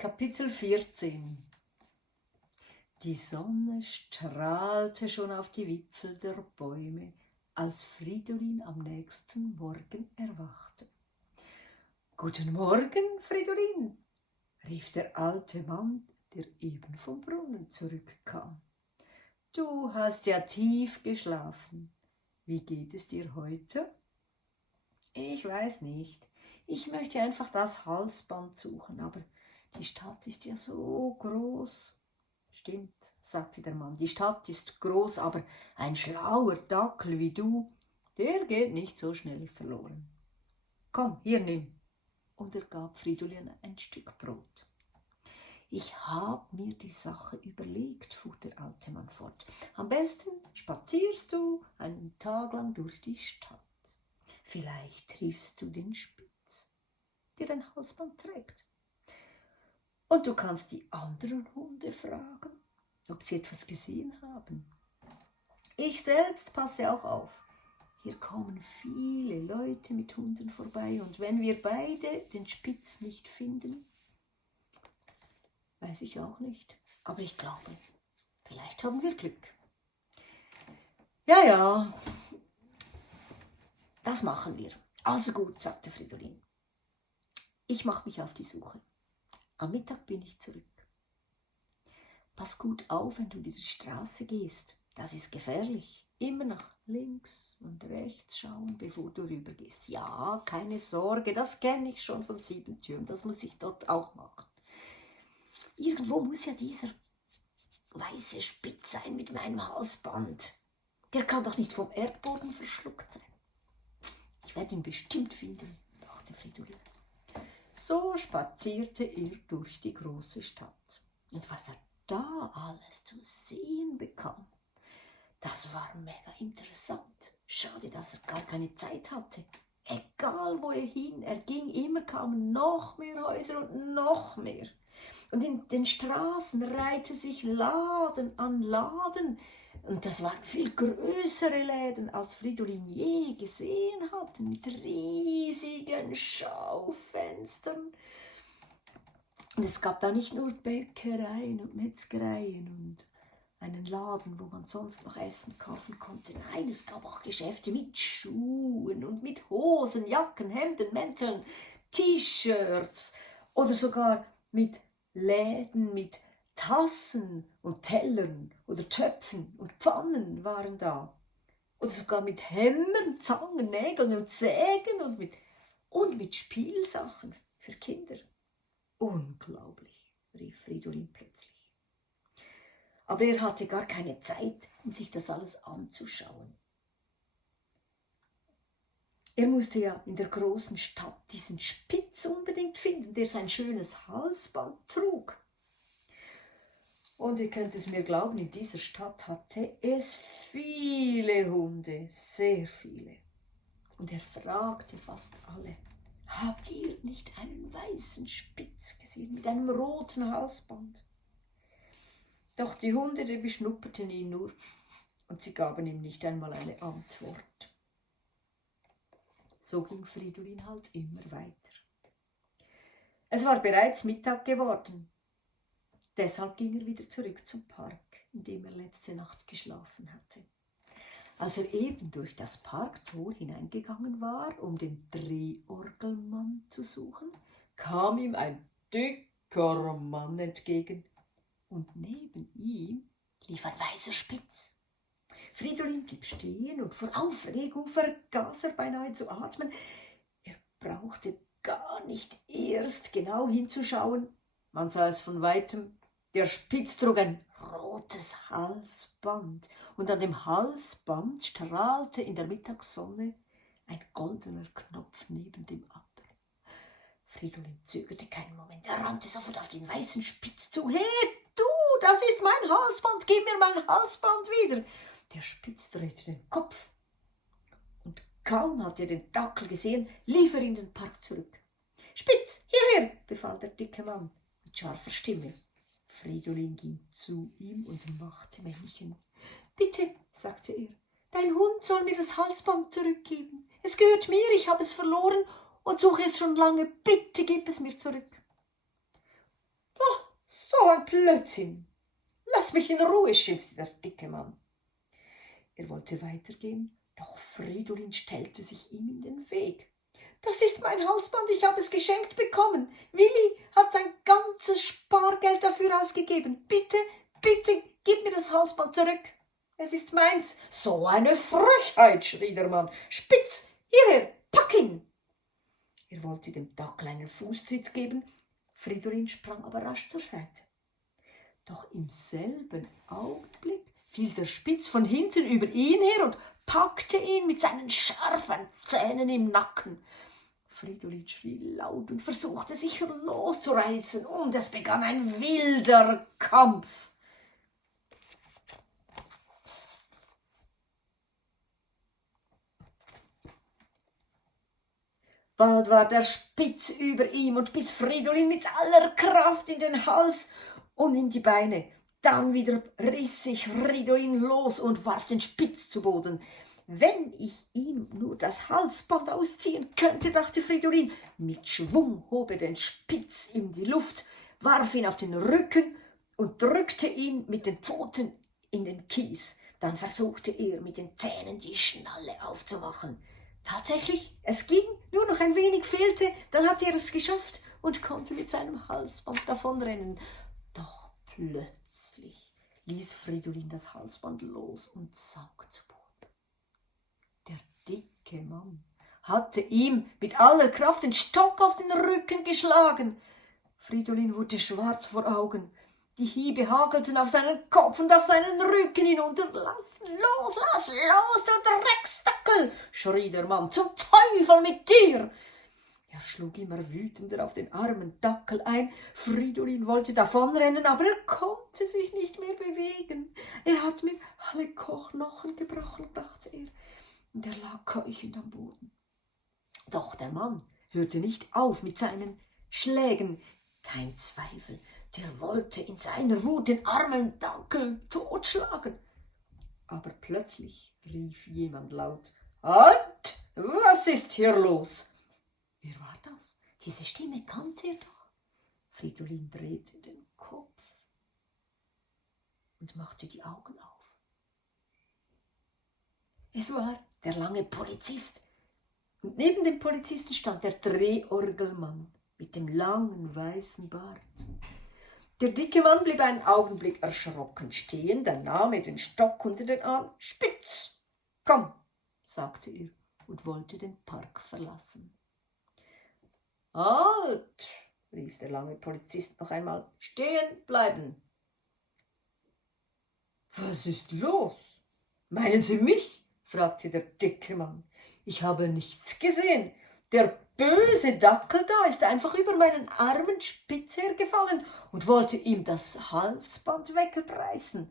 Kapitel 14. Die Sonne strahlte schon auf die Wipfel der Bäume, als Fridolin am nächsten Morgen erwachte. »Guten Morgen, Fridolin«, rief der alte Mann, der eben vom Brunnen zurückkam. »Du hast ja tief geschlafen. Wie geht es dir heute?« »Ich weiß nicht. Ich möchte einfach das Halsband suchen, aber die Stadt ist ja so groß.« »Stimmt«, sagte der Mann, »die Stadt ist groß, aber ein schlauer Dackel wie du, der geht nicht so schnell verloren. Komm, hier nimm.« Und er gab Fridolin ein Stück Brot. »Ich habe mir die Sache überlegt«, fuhr der alte Mann fort. »Am besten spazierst du einen Tag lang durch die Stadt. Vielleicht triffst du den Spitz, der ein Halsband trägt. Und du kannst die anderen Hunde fragen, ob sie etwas gesehen haben. Ich selbst passe auch auf. Hier kommen viele Leute mit Hunden vorbei und wenn wir beide den Spitz nicht finden, weiß ich auch nicht, aber ich glaube, vielleicht haben wir Glück.« Ja, das machen wir. Also gut, sagte Fridolin. Ich mache mich auf die Suche. Am Mittag bin ich zurück. Pass gut auf, wenn du diese Straße gehst. Das ist gefährlich. Immer nach links und rechts schauen, bevor du rübergehst. Ja, keine Sorge, das kenne ich schon von Siebentürm. Das muss ich dort auch machen. Irgendwo muss ja dieser weiße Spitz sein mit meinem Halsband. Der kann doch nicht vom Erdboden verschluckt sein. Ich werde ihn bestimmt finden, dachte Fridolin. So spazierte er durch die große Stadt. Und was er da alles zu sehen bekam, das war mega interessant. Schade, dass er gar keine Zeit hatte. Egal, wo er hin, er ging, immer kamen noch mehr Häuser und noch mehr. Und in den Straßen reihte sich Laden an Laden. Und das waren viel größere Läden, als Fridolin je gesehen hatte, mit riesigen Schaufenstern. Und es gab da nicht nur Bäckereien und Metzgereien und einen Laden, wo man sonst noch Essen kaufen konnte. Nein, es gab auch Geschäfte mit Schuhen und mit Hosen, Jacken, Hemden, Mänteln, T-Shirts oder sogar mit Läden mit Tassen und Tellern oder Töpfen und Pfannen waren da. Oder sogar mit Hämmern, Zangen, Nägeln und Sägen und mit Spielsachen für Kinder. Unglaublich, rief Fridolin plötzlich. Aber er hatte gar keine Zeit, um sich das alles anzuschauen. Er musste ja in der großen Stadt diesen Spitz unbedingt finden, der sein schönes Halsband trug. Und ihr könnt es mir glauben, in dieser Stadt hatte es viele Hunde, sehr viele. Und er fragte fast alle, habt ihr nicht einen weißen Spitz gesehen mit einem roten Halsband? Doch die Hunde, die beschnupperten ihn nur und sie gaben ihm nicht einmal eine Antwort. So ging Fridolin halt immer weiter. Es war bereits Mittag geworden. Deshalb ging er wieder zurück zum Park, in dem er letzte Nacht geschlafen hatte. Als er eben durch das Parktor hineingegangen war, um den Drehorgelmann zu suchen, kam ihm ein dicker Mann entgegen und neben ihm lief ein weißer Spitz. Fridolin blieb stehen und vor Aufregung vergaß er beinahe zu atmen. Er brauchte gar nicht erst genau hinzuschauen. Man sah es von weitem. Der Spitz trug ein rotes Halsband und an dem Halsband strahlte in der Mittagssonne ein goldener Knopf neben dem anderen. Fridolin zögerte keinen Moment. Er rannte sofort auf den weißen Spitz zu. »Hey, du, das ist mein Halsband, gib mir mein Halsband wieder!« Der Spitz drehte den Kopf und kaum hatte er den Dackel gesehen, lief er in den Park zurück. »Spitz, hierher«, befahl der dicke Mann mit scharfer Stimme. Fridolin ging zu ihm und machte Männchen. »Bitte«, sagte er, »dein Hund soll mir das Halsband zurückgeben. Es gehört mir, ich habe es verloren und suche es schon lange. Bitte gib es mir zurück.« So ein Blödsinn! Lass mich in Ruhe, schimpfte der dicke Mann. Er wollte weitergehen, doch Fridolin stellte sich ihm in den Weg. »Das ist mein Halsband, ich habe es geschenkt bekommen. Willi hat sein ganzes Spargeld dafür ausgegeben. Bitte, bitte, gib mir das Halsband zurück. Es ist meins.« »So eine Frechheit«, schrie der Mann. »Spitz, hierher, pack ihn!« Er wollte dem Dackel einen Fußtritt geben, Fridolin sprang aber rasch zur Seite. Doch im selben Augenblick fiel der Spitz von hinten über ihn her und packte ihn mit seinen scharfen Zähnen im Nacken. Fridolin schrie laut und versuchte sich loszureißen, und es begann ein wilder Kampf. Bald war der Spitz über ihm und biss Fridolin mit aller Kraft in den Hals und in die Beine. Dann wieder riss sich Fridolin los und warf den Spitz zu Boden. Wenn ich ihm nur das Halsband ausziehen könnte, dachte Fridolin. Mit Schwung hob er den Spitz in die Luft, warf ihn auf den Rücken und drückte ihn mit den Pfoten in den Kies. Dann versuchte er mit den Zähnen die Schnalle aufzumachen. Tatsächlich, es ging, nur noch ein wenig fehlte, dann hatte er es geschafft und konnte mit seinem Halsband davonrennen. Doch plötzlich ließ Fridolin das Halsband los und sank zu Boden. Der dicke Mann hatte ihm mit aller Kraft den Stock auf den Rücken geschlagen. Fridolin wurde schwarz vor Augen. Die Hiebe hagelten auf seinen Kopf und auf seinen Rücken hinunter. »Lass los, du Drecksdackel«, schrie der Mann. »Zum Teufel mit dir!« Er schlug immer wütender auf den armen Dackel ein. Fridolin wollte davonrennen, aber er konnte sich nicht mehr bewegen. Er hat mir alle Knochen gebrochen, dachte er, und er lag keuchend am Boden. Doch der Mann hörte nicht auf mit seinen Schlägen. Kein Zweifel, der wollte in seiner Wut den armen Dackel totschlagen. Aber plötzlich rief jemand laut: »Halt! Was ist hier los?« Wer war das? Diese Stimme kannte er doch. Fridolin drehte den Kopf und machte die Augen auf. Es war der lange Polizist. Und neben dem Polizisten stand der Drehorgelmann mit dem langen weißen Bart. Der dicke Mann blieb einen Augenblick erschrocken stehen, dann nahm er den Stock unter den Arm. »Spitz, komm«, sagte er und wollte den Park verlassen. »Halt«, rief der lange Polizist noch einmal, »stehen bleiben.« »Was ist los? Meinen Sie mich?«, fragte der dicke Mann. »Ich habe nichts gesehen. Der böse Dackel da ist einfach über meinen armen Spitz hergefallen und wollte ihm das Halsband wegreißen.«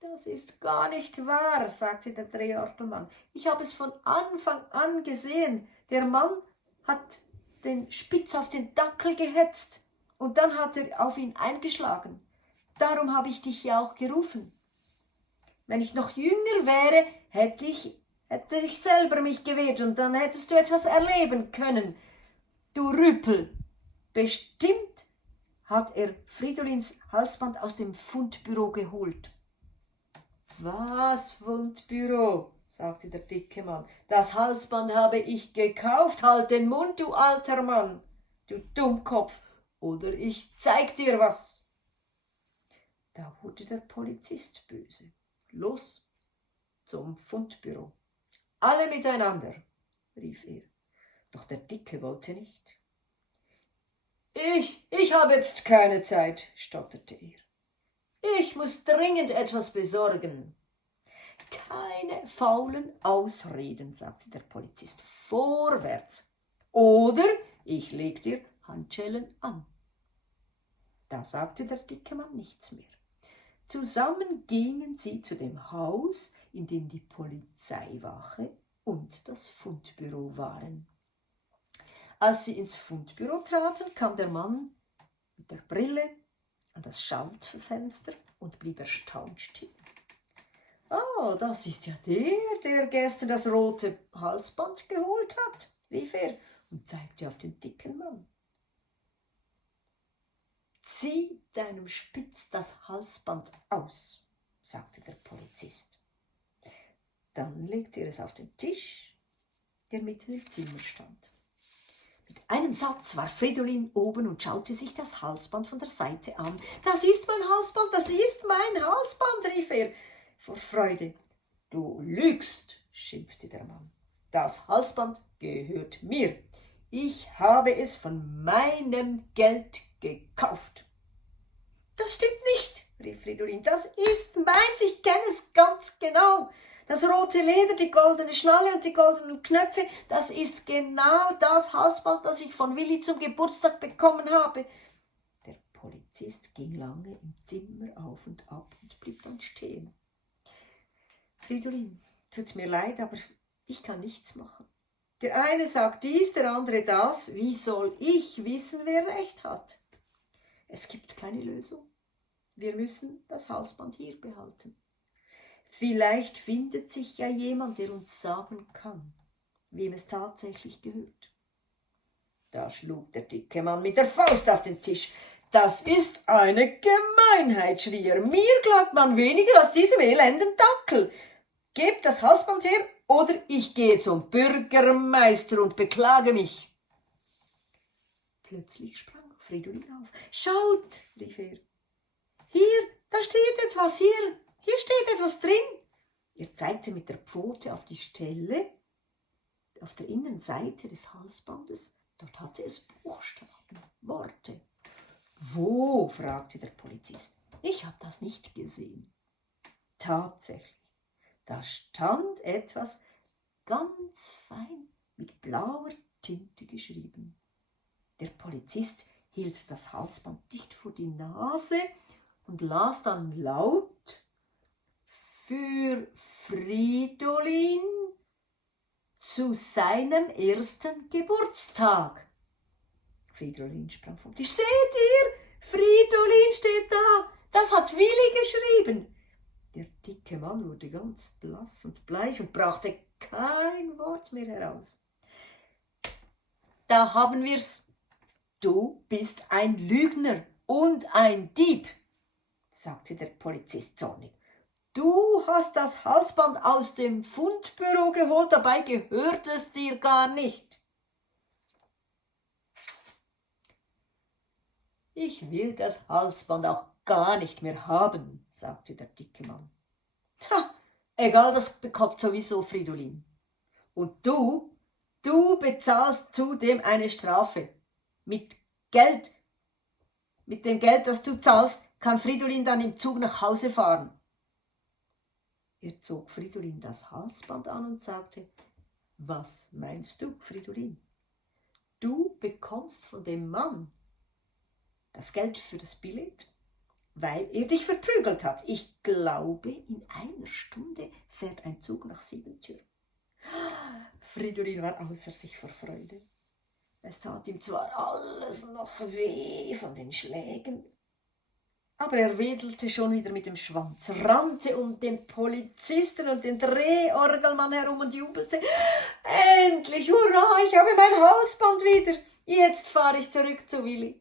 »Das ist gar nicht wahr«, sagte der Drehorgelmann. »Ich habe es von Anfang an gesehen. Der Mann hat den Spitz auf den Dackel gehetzt und dann hat er auf ihn eingeschlagen. Darum habe ich dich ja auch gerufen. Wenn ich noch jünger wäre, hätte ich selber mich gewehrt und dann hättest du etwas erleben können. Du Rüpel!« Bestimmt hat er Fridolins Halsband aus dem Fundbüro geholt. »Was Fundbüro?«, sagte der dicke Mann. »Das Halsband habe ich gekauft. Halt den Mund, du alter Mann, du Dummkopf, oder ich zeig dir was.« Da wurde der Polizist böse. »Los zum Fundbüro. Alle miteinander«, rief er. Doch der Dicke wollte nicht. Ich habe jetzt keine Zeit«, stotterte er. »Ich muss dringend etwas besorgen.« »Keine faulen Ausreden«, sagte der Polizist. »Vorwärts. Oder ich leg dir Handschellen an.« Da sagte der dicke Mann nichts mehr. Zusammen gingen sie zu dem Haus, in dem die Polizeiwache und das Fundbüro waren. Als sie ins Fundbüro traten, kam der Mann mit der Brille an das Schaltfenster und blieb erstaunt stehen. »Ah, das ist ja der gestern das rote Halsband geholt hat«, rief er und zeigte auf den dicken Mann. Zieh deinem Spitz das Halsband aus, sagte der Polizist. Dann legte er es auf den Tisch, der mitten im Zimmer stand. Mit einem Satz war Fridolin oben und schaute sich das Halsband von der Seite an. »Das ist mein Halsband, das ist mein Halsband«, rief er vor Freude. »Du lügst«, schimpfte der Mann. »Das Halsband gehört mir. Ich habe es von meinem Geld gekauft.« »Das stimmt nicht«, rief Fridolin. »Das ist meins, ich kenne es ganz genau. Das rote Leder, die goldene Schnalle und die goldenen Knöpfe, das ist genau das Halsband, das ich von Willi zum Geburtstag bekommen habe.« Der Polizist ging lange im Zimmer auf und ab und blieb dann stehen. »Fridolin, tut mir leid, aber ich kann nichts machen. Der eine sagt dies, der andere das. Wie soll ich wissen, wer recht hat? Es gibt keine Lösung. Wir müssen das Halsband hier behalten. Vielleicht findet sich ja jemand, der uns sagen kann, wem es tatsächlich gehört.« Da schlug der dicke Mann mit der Faust auf den Tisch. »Das ist eine Gemeinheit«, schrie er. »Mir glaubt man weniger als diesem elenden Dackel. Gebt das Halsband her, oder ich gehe zum Bürgermeister und beklage mich.« Plötzlich sprang Fridolin auf. »Schaut«, rief er. »Hier, da steht etwas, hier steht etwas drin.« Er zeigte mit der Pfote auf die Stelle auf der Innenseite des Halsbandes. Dort hatte es Buchstaben, Worte. »Wo?«, fragte der Polizist. »Ich habe das nicht gesehen.« Tatsächlich, da stand etwas ganz fein mit blauer Tinte geschrieben. Der Polizist hielt das Halsband dicht vor die Nase und las dann laut: »Für Fridolin zu seinem ersten Geburtstag.« Fridolin sprang vom Tisch. »Seht ihr? Fridolin steht da. Das hat Willi geschrieben.« Der dicke Mann wurde ganz blass und bleich und brachte kein Wort mehr heraus. »Da haben wir's. Du bist ein Lügner und ein Dieb«, sagte der Polizist zornig. »Du hast das Halsband aus dem Fundbüro geholt, dabei gehört es dir gar nicht.« »Ich will das Halsband auch gar nicht mehr haben«, sagte der dicke Mann. »Ha, egal, das bekommt sowieso Fridolin. Und du bezahlst zudem eine Strafe. Mit dem Geld, das du zahlst, kann Fridolin dann im Zug nach Hause fahren.« Er zog Fridolin das Halsband an und sagte: »Was meinst du, Fridolin? Du bekommst von dem Mann das Geld für das Billett, weil er dich verprügelt hat. Ich glaube, in einer Stunde fährt ein Zug nach Siebentür.« Fridolin war außer sich vor Freude. Es tat ihm zwar alles noch weh von den Schlägen, aber er wedelte schon wieder mit dem Schwanz, rannte um den Polizisten und den Drehorgelmann herum und jubelte: »Endlich, hurra, ich habe mein Halsband wieder. Jetzt fahre ich zurück zu Willi.«